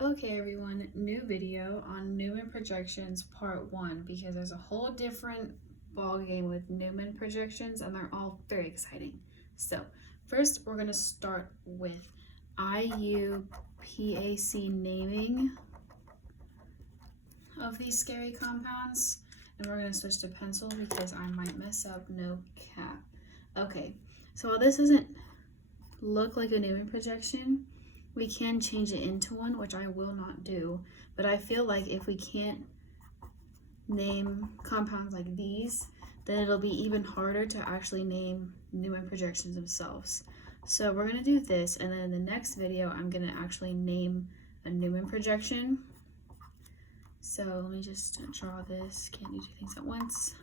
Okay everyone, new video on Newman projections part 1 because there's a whole different ball game with Newman projections and they're all very exciting. So first we're going to start with IUPAC naming of these scary compounds, and we're going to switch to pencil because I might mess up, no cap. Okay, so while this doesn't look like a Newman projection, we can change it into one, which I will not do, but I feel like if we can't name compounds like these, then it'll be even harder to actually name Newman projections themselves. So we're going to do this, and then in the next video I'm going to actually name a Newman projection. So let me just draw this. Can't do two things at once.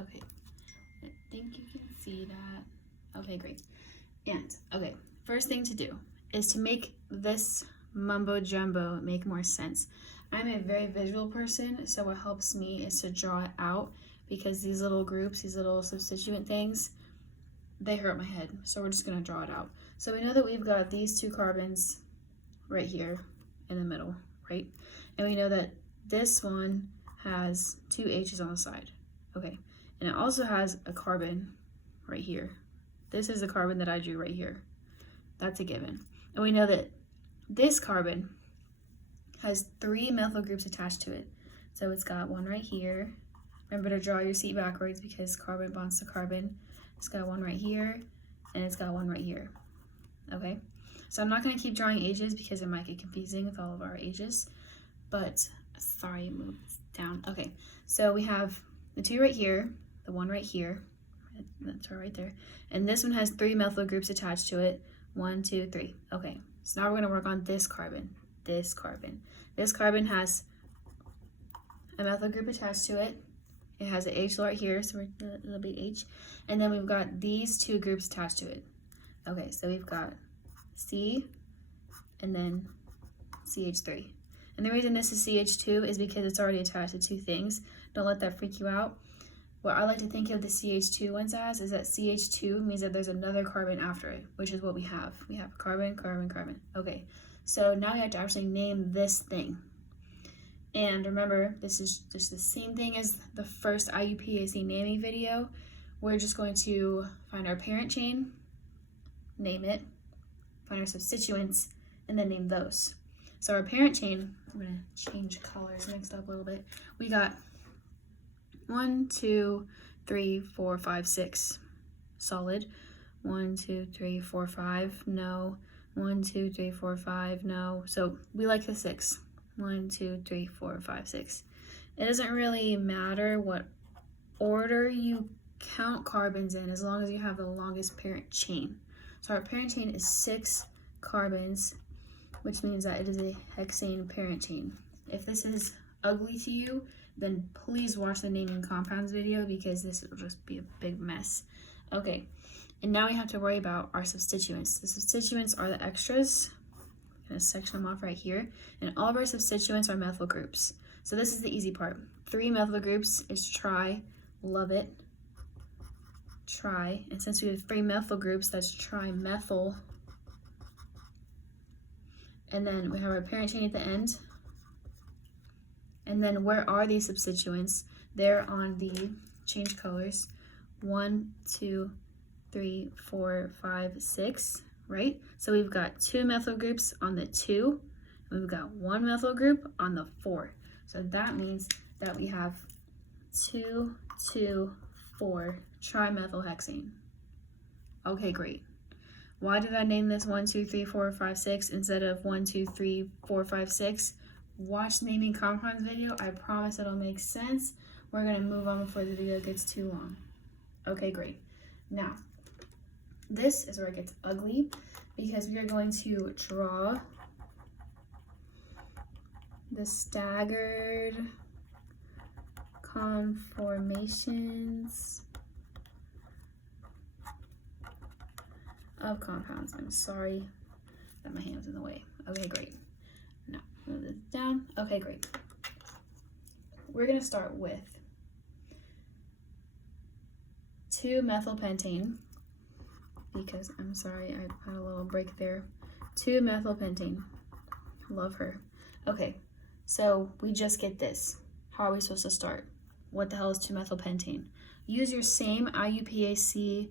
Okay, I think you can see that. Okay, great. And okay, first thing to do is to make this mumbo jumbo make more sense. I'm a very visual person, so what helps me is to draw it out, because these little groups, these little substituent things, they hurt my head. So we're just gonna draw it out. So we know that we've got these two carbons right here in the middle, right? And we know that this one has two H's on the side, okay? And it also has a carbon right here. This is the carbon that I drew right here. That's a given. And we know that this carbon has 3 methyl groups attached to it. So it's got one right here. Remember to draw your seat backwards because carbon bonds to carbon. It's got one right here, and it's got one right here. Okay? So I'm not going to keep drawing H's because it might get confusing with all of our H's. But, sorry, move down. Okay, so we have the 2 right here, the 1 right here. That's right there. And this one has 3 methyl groups attached to it. 1, 2, 3. Okay, so now we're going to work on this carbon. This carbon. This carbon has a methyl group attached to it. It has an H right here, so we're a little bit H. And then we've got these 2 groups attached to it. Okay, so we've got C and then CH3. And the reason this is CH2 is because it's already attached to 2 things. Don't let that freak you out. What I like to think of the CH2 ones as is that CH2 means that there's another carbon after it, which is what we have. We have carbon, carbon, carbon. Okay, so now we have to actually name this thing. And remember, this is just the same thing as the first IUPAC naming video. We're just going to find our parent chain, name it, find our substituents, and then name those. So our parent chain, I'm gonna change colors mixed up a little bit. We got 1, 2, 3, 4, 5, 6, solid. 1, 2, 3, 4, 5, no. 1, 2, 3, 4, 5, no. So we like the 6. 1, 2, 3, 4, 5, 6. It doesn't really matter what order you count carbons in as long as you have the longest parent chain. So our parent chain is 6 carbons, which means that it is a hexane parent chain. If this is ugly to you, then please watch the naming compounds video because this will just be a big mess. Okay, and now we have to worry about our substituents. The substituents are the extras. I'm gonna section them off right here. And all of our substituents are methyl groups. So this is the easy part. 3 methyl groups is tri, love it, tri. And since we have 3 methyl groups, that's trimethyl. And then we have our parent chain at the end. And then where are these substituents? They're on the, change colors, 1, 2, 3, 4, 5, 6, right? So we've got 2 methyl groups on the 2, and we've got 1 methyl group on the 4. So that means that we have 2, 2, 4 trimethylhexane. Okay, great. Why did I name this 1, 2, 3, 4, 5, 6 instead of 1, 2, 3, 4, 5, 6? Watch the naming compounds video. I promise it'll make sense. We're gonna move on before the video gets too long. Okay, great. Now, this is where it gets ugly because we are going to draw the staggered conformations of compounds. I'm sorry that my hand was in the way. Okay, great. Now, move this down. Okay, great. We're gonna start with 2-methylpentane because I'm sorry, I had a little break there. 2-methylpentane. Love her. Okay, so we just get this. How are we supposed to start? What the hell is 2-methylpentane? Use your same IUPAC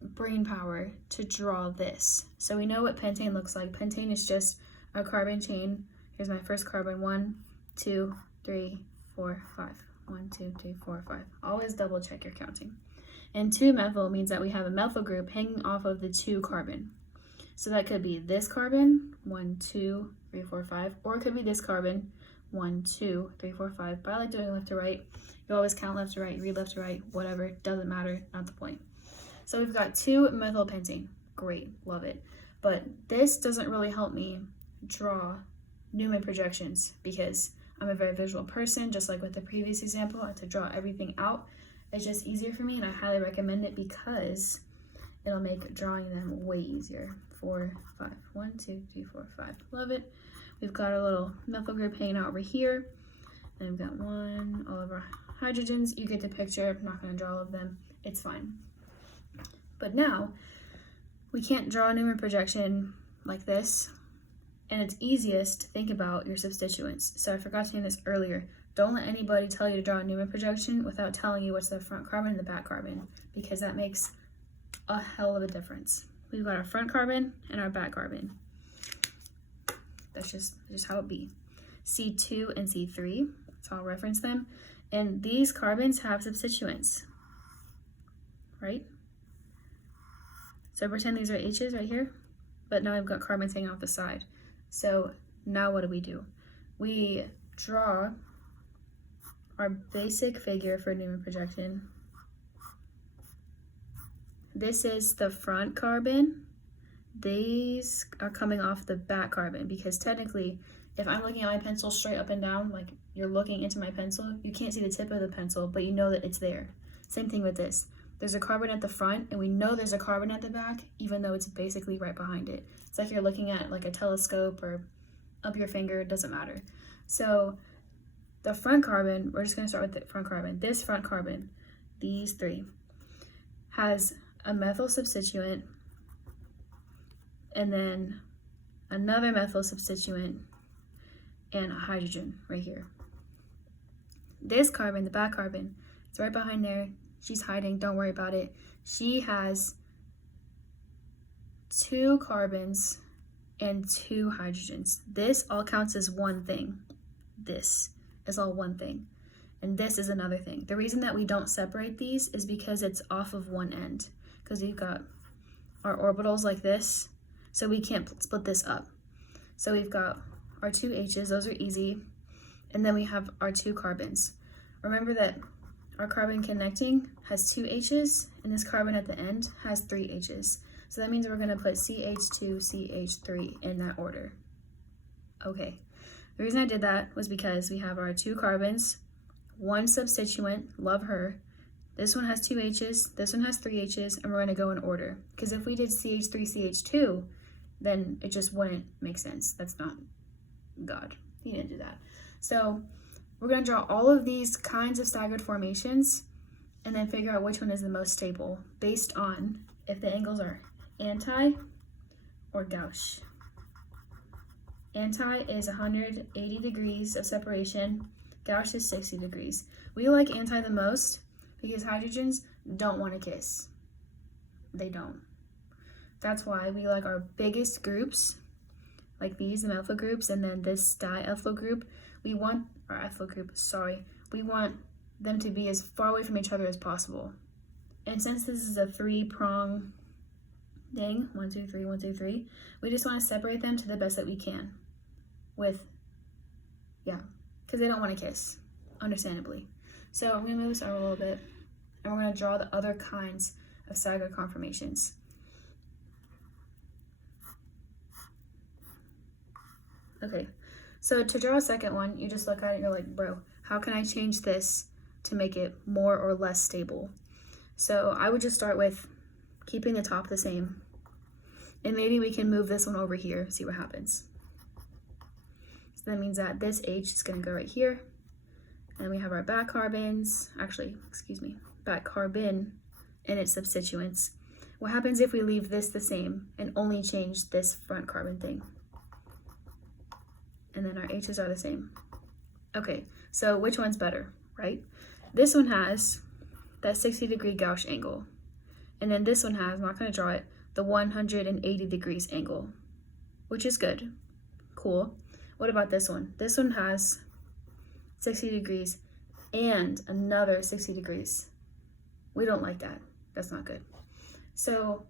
brain power to draw this. So we know what pentane looks like. Pentane is just a carbon chain. Here's my first carbon, 1, 2, 3, 4, 5. 1, 2, 3, 4, 5. Always double check your counting. And 2-methyl means that we have a methyl group hanging off of the 2 carbon. So that could be this carbon, 1, 2, 3, 4, 5, or it could be this carbon, 1, 2, 3, 4, 5. But I like doing left to right. You always count left to right, read left to right, whatever, doesn't matter, not the point. So we've got 2-methylpentane. Great, love it. But this doesn't really help me draw Newman projections because I'm a very visual person, just like with the previous example. I had to draw everything out. It's just easier for me, and I highly recommend it because it'll make drawing them way easier. 4, 5. 1, 2, 3, 4, 5. Love it. We've got our little methyl group hanging out over here. And we've got 1, all of our hydrogens. You get the picture. I'm not going to draw all of them. It's fine. But now, we can't draw a Newman projection like this. And it's easiest to think about your substituents. So I forgot to say this earlier. Don't let anybody tell you to draw a Newman projection without telling you what's the front carbon and the back carbon, because that makes a hell of a difference. We've got our front carbon and our back carbon. That's just how it be. C2 and C3, so I'll reference them. And these carbons have substituents, right? So pretend these are H's right here, but now we've got carbons hanging off the side. So now what do? We draw our basic figure for Newman projection. This is the front carbon. These are coming off the back carbon because technically, if I'm looking at my pencil straight up and down, like you're looking into my pencil, you can't see the tip of the pencil, but you know that it's there. Same thing with this. There's a carbon at the front, and we know there's a carbon at the back, even though it's basically right behind it. It's like you're looking at like a telescope or up your finger, it doesn't matter. So the front carbon, we're just going to start with the front carbon. This front carbon, these 3, has a methyl substituent and then another methyl substituent and a hydrogen right here. This carbon, the back carbon, it's right behind there. She's hiding, don't worry about it. She has 2 carbons and 2 hydrogens. This all counts as one thing. This is all one thing. And this is another thing. The reason that we don't separate these is because it's off of one end. Because we've got our orbitals like this, so we can't split this up. So we've got our 2 H's, those are easy. And then we have our 2 carbons. Remember that our carbon connecting has 2 H's, and this carbon at the end has 3 H's. So that means we're going to put CH2, CH3 in that order. Okay, the reason I did that was because we have our 2 carbons, 1 substituent, love her. This one has 2 H's, this one has 3 H's, and we're going to go in order. Because if we did CH3, CH2, then it just wouldn't make sense. That's not God. He didn't do that. So we're going to draw all of these kinds of staggered formations and then figure out which one is the most stable based on if the angles are anti or gauche. Anti is 180 degrees of separation. Gauche is 60 degrees. We like anti the most because hydrogens don't want to kiss. They don't. That's why we like our biggest groups, like these, the methyl groups, and then this diethyl group. We want them to be as far away from each other as possible. And since this is a 3-prong thing, 1, 2, 3, 1, 2, 3, we just want to separate them to the best that we can because they don't want to kiss, understandably. So I'm going to move this over a little bit, and we're going to draw the other kinds of staggered conformations. Okay, so to draw a second one, you just look at it and you're like, bro, how can I change this to make it more or less stable? So I would just start with keeping the top the same. And maybe we can move this one over here, see what happens. So that means that this H is going to go right here. And we have our back carbons, back carbon and its substituents. What happens if we leave this the same and only change this front carbon thing? and then our H's are the same. Okay, so which one's better, right? This one has that 60-degree gouge angle. And then this one has, I'm not going to draw it, the 180 degrees angle, which is good. Cool. What about this one? This one has 60 degrees and another 60 degrees. We don't like that. That's not good. So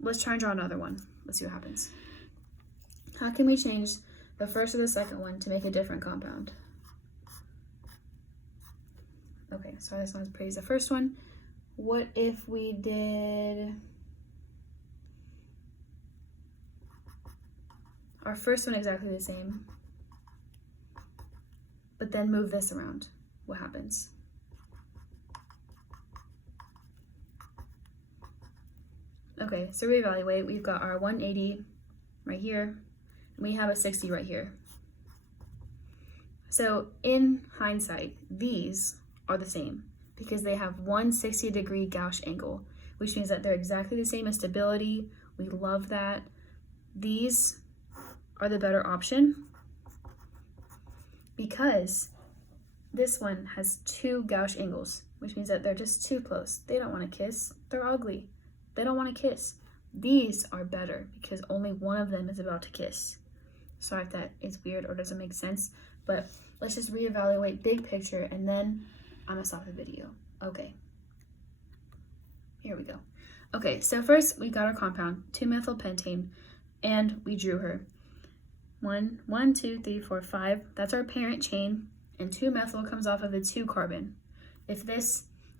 let's try and draw another one. Let's see what happens. How can we change the first or the second one to make a different compound? Okay, so this one's pretty as the first one. What if we did our first one exactly the same, but then move this around? What happens? Okay, so reevaluate. We've got our 180 right here, and we have a 60 right here. So in hindsight, these are the same because they have 160-degree gouge angle, which means that they're exactly the same as stability. We love that. These are the better option because this one has 2 gouge angles, which means that they're just too close. They don't want to kiss. They're ugly. They don't want to kiss. These are better because only one of them is about to kiss. Sorry if that is weird or doesn't make sense, but let's just reevaluate big picture and then I'm gonna stop the video. Okay. Here we go. Okay, so first we got our compound, 2-methylpentane, and we drew her. 1, 2, 3, 4, 5. That's our parent chain, and 2-methyl comes off of the 2-carbon. If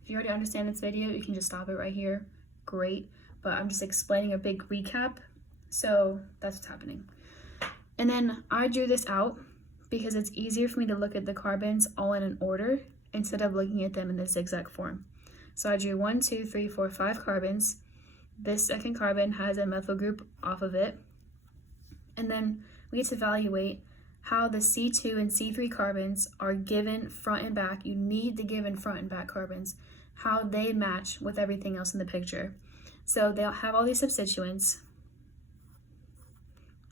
you already understand this video, you can just stop it right here. Great, but I'm just explaining a big recap, so that's what's happening. And then I drew this out because it's easier for me to look at the carbons all in an order instead of looking at them in the zigzag form. So I drew 1, 2, 3, 4, 5 carbons. This second carbon has a methyl group off of it. And then we get to evaluate how the C2 and C3 carbons are given front and back. You need the given front and back carbons, how they match with everything else in the picture. So they'll have all these substituents,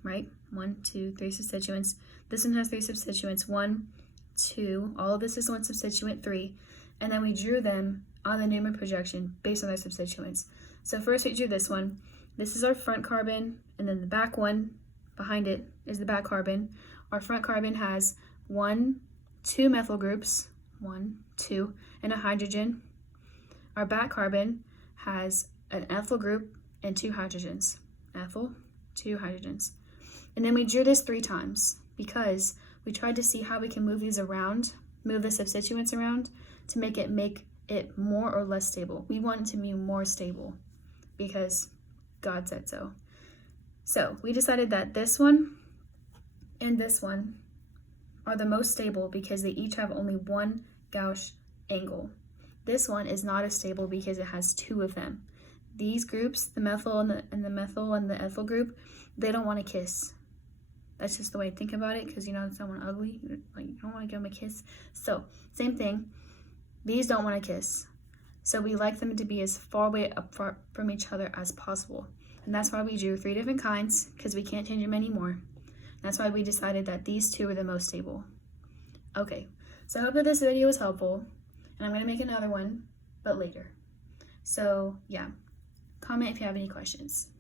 right? 1, 2, 3 substituents. This one has 3 substituents, 1, 2, all of this is one substituent, 3, and then we drew them on the Newman projection based on their substituents. So first we drew this one. This is our front carbon, and then the back one behind it is the back carbon. Our front carbon has 1, 2 methyl groups, 1, 2, and a hydrogen. Our back carbon has an ethyl group and 2 hydrogens. Ethyl, 2 hydrogens. And then we drew this 3 times because we tried to see how we can move these around, move the substituents around to make it more or less stable. We want it to be more stable because God said so. So we decided that this one and this one are the most stable because they each have only 1 gouge angle. This one is not as stable because it has 2 of them. These groups, the methyl and the methyl and the ethyl group, they don't want to kiss. That's just the way I think about it because, you know, someone ugly, like you don't want to give them a kiss. So same thing, these don't want to kiss. So we like them to be as far away apart from each other as possible. And that's why we drew 3 different kinds because we can't change them anymore. That's why we decided that these 2 are the most stable. Okay, so I hope that this video was helpful. And I'm going to make another one, but later. So yeah, comment if you have any questions.